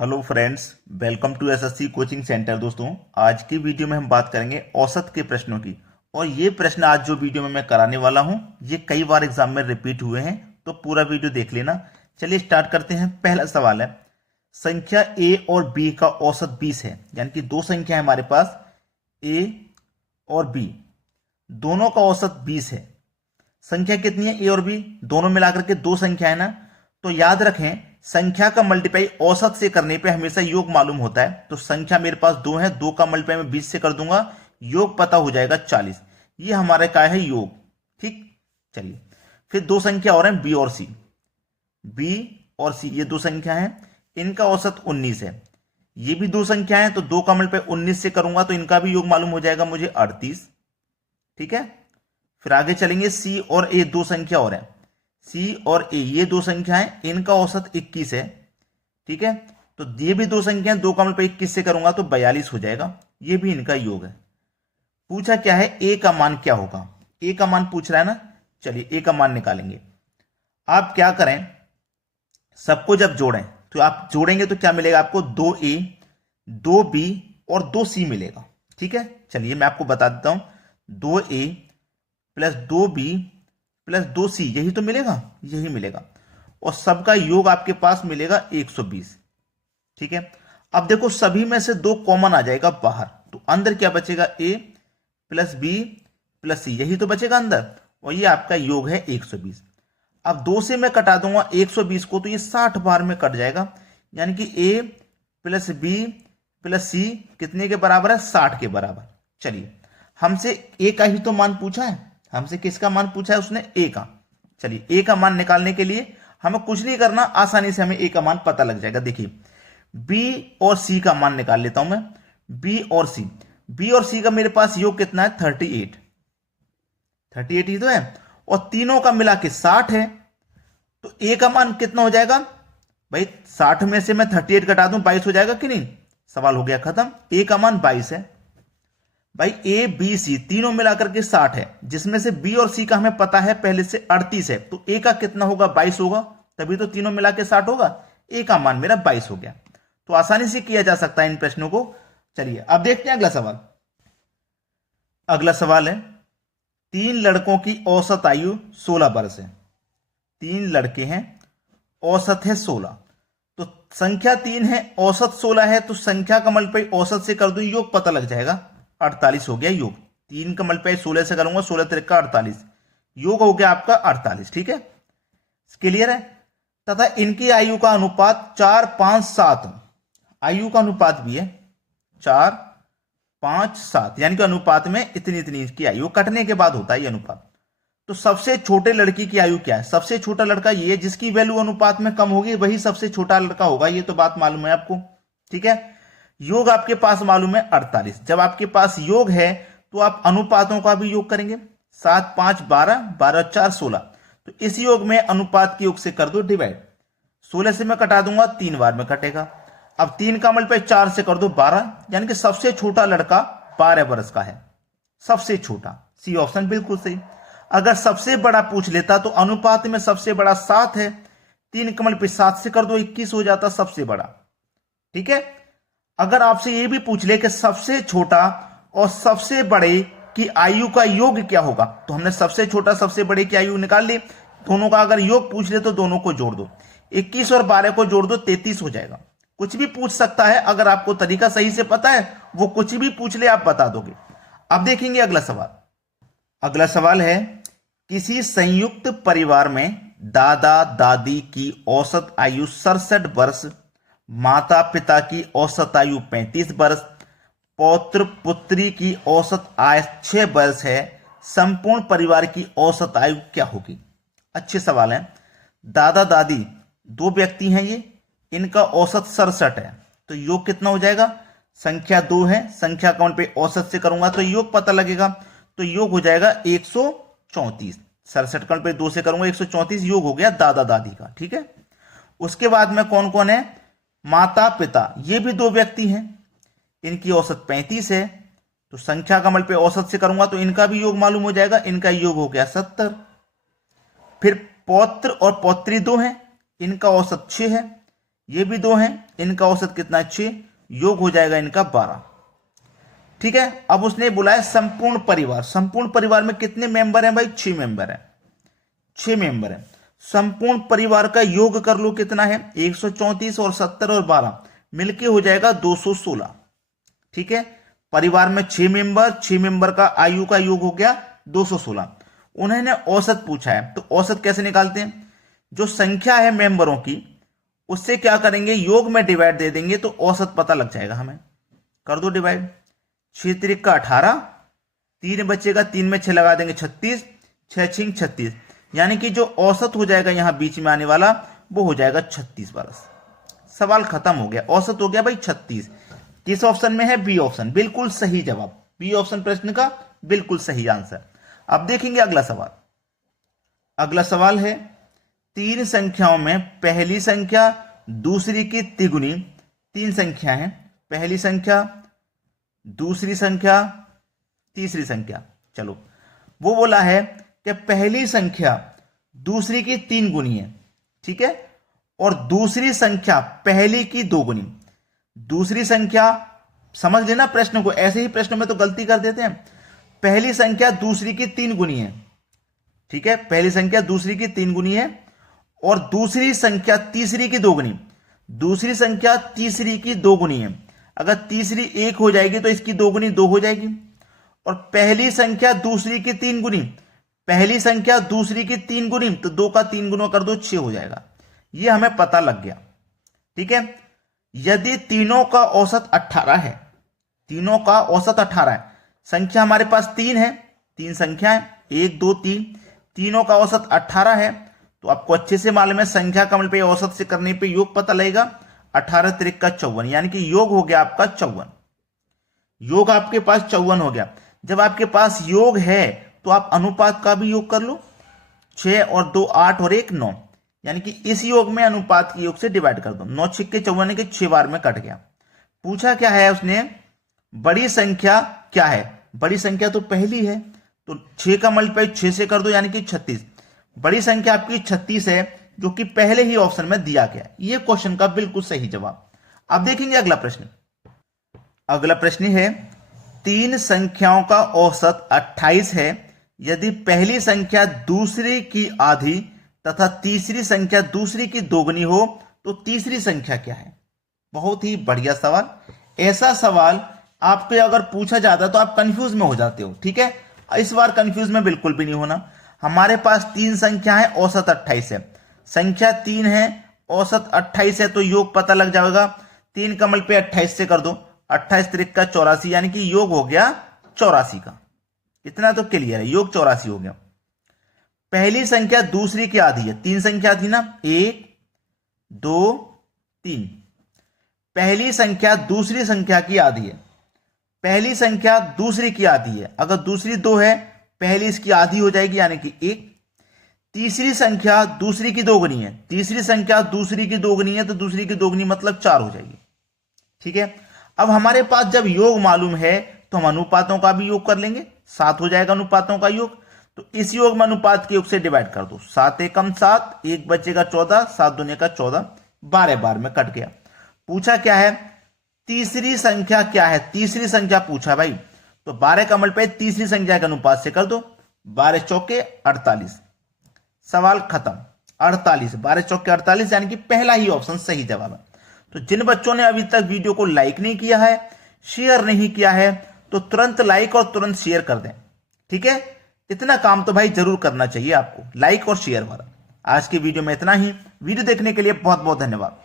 Hello friends, welcome to SSC coaching centre. दोस्तों, आज की वीडियो में हम बात करेंगे औसत के प्रश्नों की। और ये प्रश्न आज जो वीडियो में मैं कराने वाला हूं, ये कई बार एग्जाम में रिपीट हुए हैं, तो पूरा वीडियो देख लेना। चलिए स्टार्ट करते हैं। पहला सवाल है, संख्या ए और बी का औसत 20 है। यानी कि दो संख्या है हमारे पास, ए और बी, दोनों का औसत 20 है। संख्या कितनी है? ए और बी, दोनों मिलाकर के दो संख्या है ना। तो याद रखें, संख्या का मल्टीप्लाई औसत से करने पे हमेशा योग मालूम होता है। तो संख्या मेरे पास दो है, दो का मल्टीप्लाई मैं 20 से कर दूंगा, योग पता हो जाएगा 40। ये हमारे का है योग। ठीक, चलिए फिर दो संख्या और है, बी और सी। बी और सी ये दो संख्या है, इनका औसत 19 है। ये भी दो संख्या है, तो दो का मल्टीप्लाई 19 से करूंगा तो इनका भी योग मालूम हो जाएगा मुझे 38। ठीक है, फिर आगे चलेंगे। सी और ए दो संख्या और है, सी और ए ये दो संख्याएं, इनका औसत 21 है। ठीक है, तो ये भी दो संख्याएं, दो का मल्टीप्लाई 21 से करूंगा तो 42 हो जाएगा। ये भी इनका योग है। पूछा क्या है, ए का मान क्या होगा? ए का मान पूछ रहा है ना। चलिए ए का मान निकालेंगे। आप क्या करें, सबको जब जोड़ें तो आप जोड़ेंगे तो क्या मिलेगा आपको? 2a 2b और 2c मिलेगा। ठीक है, चलिए मैं आपको बता देता हूं। 2a plus 2b plus 2c, यही तो मिलेगा, यही मिलेगा। और सबका योग आपके पास मिलेगा 120। ठीक है, अब देखो सभी में से दो कॉमन आ जाएगा बाहर, तो अंदर क्या बचेगा? a प्लस बी प्लस सी, यही तो बचेगा अंदर। और ये आपका योग है 120। अब दो से मैं कटा दूंगा 120 को, तो ये 60 बार में कट जाएगा। यानी कि a प्लस बी प्लस सी कितने के बराबर है? 60 के बराबर। चलिए, हमसे a का ही तो मान पूछा है, हमसे किसका मान पूछा है उसने? ए का। चलिए ए का मान निकालने के लिए हमें कुछ नहीं करना, आसानी से हमें ए का मान पता लग जाएगा। देखिए बी और सी का मान निकाल लेता हूं मैं। बी और सी, बी और सी का मेरे पास योग कितना है? 38। 38 ही तो है, और तीनों का मिला के 60 है। तो ए का मान कितना हो जाएगा भाई? 60 में से मैं 38 घटा दूं, 22 हो जाएगा कि नहीं? सवाल हो गया खत्म। ए का मान 22 है भाई। ए बी सी तीनों मिलाकर के 60 है, जिसमें से बी और सी का हमें पता है पहले से 38 है। तो ए का कितना होगा? 22 होगा, तभी तो तीनों मिला के 60 होगा। ए का मान मेरा 22 हो गया। तो आसानी से किया जा सकता है इन प्रश्नों को। चलिए अब देखते हैं अगला सवाल। अगला सवाल है, तीन लड़कों की औसत आयु 16 वर्ष है। तीन लड़के हैं, औसत है 16। तो संख्या 3 है, औसत 16 है, तो संख्या का मल्टीप्लाई औसत से कर दूं, योग पता लग जाएगा। 48 हो गया योग। 3 का मल्टीप्लाई 16 से करूंगा, 16 त्रिका 48, योग हो गया आपका 48। ठीक है, क्लियर है। तथा इनकी आयु का अनुपात 4 5 7, आयु का अनुपात भी है 4 5 7, यानी कि अनुपात में इतनी इतनी इसकी आयु कटने के बाद होता है ये अनुपात। तो सबसे छोटे लड़की की आयु क्या है? सबसे छोटा लड़का ये, जिसकी वैल्यू अनुपात में कम होगी वही सबसे छोटा लड़का होगा, ये तो बात मालूम है आपको। ठीक है, योग आपके पास मालूम है 48। जब आपके पास योग है तो आप अनुपातों का भी योग करेंगे। 7 5 12, 12 4 16। तो इस योग में अनुपात के योग से कर दो डिवाइड। 16 से मैं कटा दूंगा, 3 बार में कटेगा। अब 3 का मल्टीप्लाई 4 से कर दो 12, यानी कि सबसे छोटा लड़का 12 वर्ष का है। सबसे छोटा, सी ऑप्शन बिल्कुल सही। अगर सबसे बड़ा पूछ लेता तो अनुपात में सबसे बड़ा 7 है, 3 का मल्टीप्लाई 7 से कर दो 21 हो जाता सबसे बड़ा। ठीक है, अगर आपसे यह भी पूछ ले कि सबसे छोटा और सबसे बड़े की आयु का योग क्या होगा, तो हमने सबसे छोटा सबसे बड़े की आयु निकाल ली। दोनों का अगर योग पूछ ले तो दोनों को जोड़ दो, 21 और 12 को जोड़ दो 33 हो जाएगा। कुछ भी पूछ सकता है, अगर आपको तरीका सही से पता है, वो कुछ भी पूछ ले आप बता दोगे। अब देखेंगे अगला सवाल। अगला सवाल है, किसी संयुक्त परिवार में दादा दादी की औसत आयु 67 वर्ष, माता पिता की औसत आयु 35 वर्ष, पौत्र पुत्री की औसत आयु 6 वर्ष है। संपूर्ण परिवार की औसत आयु क्या होगी? अच्छे सवाल हैं। दादा दादी दो व्यक्ति हैं, ये इनका औसत 67 है, तो योग कितना हो जाएगा? संख्या 2 है, संख्या काउंट पे औसत से करूंगा तो योग पता लगेगा, तो योग हो जाएगा 134। 67 काउंट पे 2 से करूंगा 134, योग हो गया दादा दादी का। ठीक है, उसके बाद में कौन कौन है? माता पिता, ये भी दो व्यक्ति हैं, इनकी औसत 35 है, तो संख्या का मल्टीप्लाई औसत से करूंगा तो इनका भी योग मालूम हो जाएगा, इनका योग हो गया 70। फिर पौत्र और पौत्री दो हैं, इनका औसत 6 है, ये भी 2 हैं, इनका औसत कितना 6, योग हो जाएगा इनका 12। ठीक है, अब उसने बोला है संपूर्ण परिवार। संपूर्ण परिवार में कितने मेंबर हैं भाई? 6 मेंबर हैं, 6 मेंबर हैं। संपूर्ण परिवार का योग कर लो, कितना है? 134 और 70 और 12 मिलके हो जाएगा 216। ठीक है, परिवार में 6 मेंबर, 6 मेंबर का आयु का योग हो गया 216। उन्होंने औसत पूछा है, तो औसत कैसे निकालते हैं? जो संख्या है मेंबरों की उससे क्या करेंगे, योग में डिवाइड दे देंगे तो औसत पता लग जाएगा हमें। कर दो डिवाइड, 6 त्रिक का 18, 3 बचेगा, 3 में 6 लगा देंगे 36, 6 छिंग 36, यानी कि जो औसत हो जाएगा यहां बीच में आने वाला वो हो जाएगा 36 बरस। सवाल खत्म हो गया, औसत हो गया भाई 36। किस ऑप्शन में है? बी ऑप्शन, बिल्कुल सही जवाब, बी ऑप्शन प्रश्न का बिल्कुल सही आंसर। अब देखेंगे अगला सवाल। अगला सवाल है 3 संख्याओं में पहली संख्या दूसरी की तिगुनी, 3 संख्या है, पहली संख्या, दूसरी संख्या, तीसरी संख्या। चलो, वो बोला है कि पहली संख्या दूसरी की 3 गुनी है, ठीक है, और दूसरी संख्या पहली की 2 गुनी। दूसरी संख्या, समझ लेना प्रश्न को, ऐसे ही प्रश्नों में तो गलती कर देते हैं। पहली संख्या दूसरी की 3 गुनी है, ठीक है, पहली संख्या दूसरी की 3 गुनी है, और दूसरी संख्या तीसरी की 2 गुनी। दूसरी संख्या तीसरी की 2 गुनी है, अगर तीसरी 1 हो जाएगी तो इसकी 2 गुनी 2 हो जाएगी। और पहली संख्या दूसरी की 3 गुनी, पहली संख्या दूसरी की 3 गुनी, तो 2 का 3 गुना कर दो 6 हो जाएगा। यह हमें पता लग गया, ठीक है। यदि तीनों का औसत 18 है, तीनों का औसत 18 है, संख्या हमारे पास 3 है, 3 संख्या है, 1 2 3, तीनों का औसत 18 है, तो आपको अच्छे से मालूम है संख्या का मतलब औसत से करने पे योग पता लगेगा। 18 त्रिक का 54, यानी कि योग हो गया आपका 54। योग आपके पास 54 हो गया। जब आपके पास योग है तो आप अनुपात का भी योग कर लो, 6 और 2 8 और 1 9, यानी कि इस योग में अनुपात के योग से डिवाइड कर दो। 9 छिक्के 54 के 6 बार में कट गया। पूछा क्या है उसने, बड़ी संख्या क्या है? बड़ी संख्या तो पहली है, तो 6 का मल्टीप्लाई 6 से कर दो, यानी कि 36। बड़ी संख्या आपकी 36 है, जो कि पहले ही ऑप्शन में दिया गया। यह क्वेश्चन का बिल्कुल सही जवाब। अब देखेंगे अगला प्रश्न। अगला प्रश्न है 3 संख्याओं का औसत 28 है, यदि पहली संख्या दूसरी की आधी तथा तीसरी संख्या दूसरी की दोगुनी हो तो तीसरी संख्या क्या है? बहुत ही बढ़िया सवाल। ऐसा सवाल आपको अगर पूछा जाता तो आप कंफ्यूज में हो जाते हो, ठीक है। इस बार कंफ्यूज में बिल्कुल भी नहीं होना। हमारे पास 3 संख्या है, औसत 28 है, संख्या 3 है, औसत 28 है, तो योग पता लग जाएगा। 3 का मल्टीप्लाई 28 से कर दो, 28 त्रिक का 84, यानी कि योग हो गया 84 का। इतना तो क्लियर है, योग 84 हो गया। पहली संख्या दूसरी की आधी है, 3 संख्या थी ना, 1 2 3। पहली संख्या दूसरी संख्या की आधी है, पहली संख्या दूसरी की आधी है, अगर दूसरी 2 है पहली इसकी आधी हो जाएगी, यानी कि 1। तीसरी संख्या दूसरी की 2 गुनी है, तीसरी संख्या दूसरी की 2 गुनी है, तो दूसरी की 2 गुनी मतलब 4 हो जाएगी, ठीक है। अब हमारे पास जब योग मालूम है तो हम अनुपातों का भी योग कर लेंगे, 7 हो जाएगा अनुपातों का योग। तो इस योग में अनुपात के योग से डिवाइड कर दो, 7 एकम 7, 1 बचेगा 14, 7 दूने का 14, 12 बार में कट गया। पूछा क्या है, तीसरी संख्या क्या है? तीसरी संख्या पूछा भाई, तो 12 का मल्टीप्लाई तीसरी संख्या के अनुपात से कर दो, 12 चौके 48। सवाल खत्म। 48, 12 चौके 48, यानी कि पहला ही ऑप्शन सही जवाब है। तो जिन बच्चों ने अभी तक वीडियो को लाइक नहीं किया है, शेयर नहीं किया है, तो तुरंत लाइक और तुरंत शेयर कर दें, ठीक है। इतना काम तो भाई जरूर करना चाहिए आपको, लाइक और शेयर वाला। आज की वीडियो में इतना ही। वीडियो देखने के लिए बहुत बहुत धन्यवाद।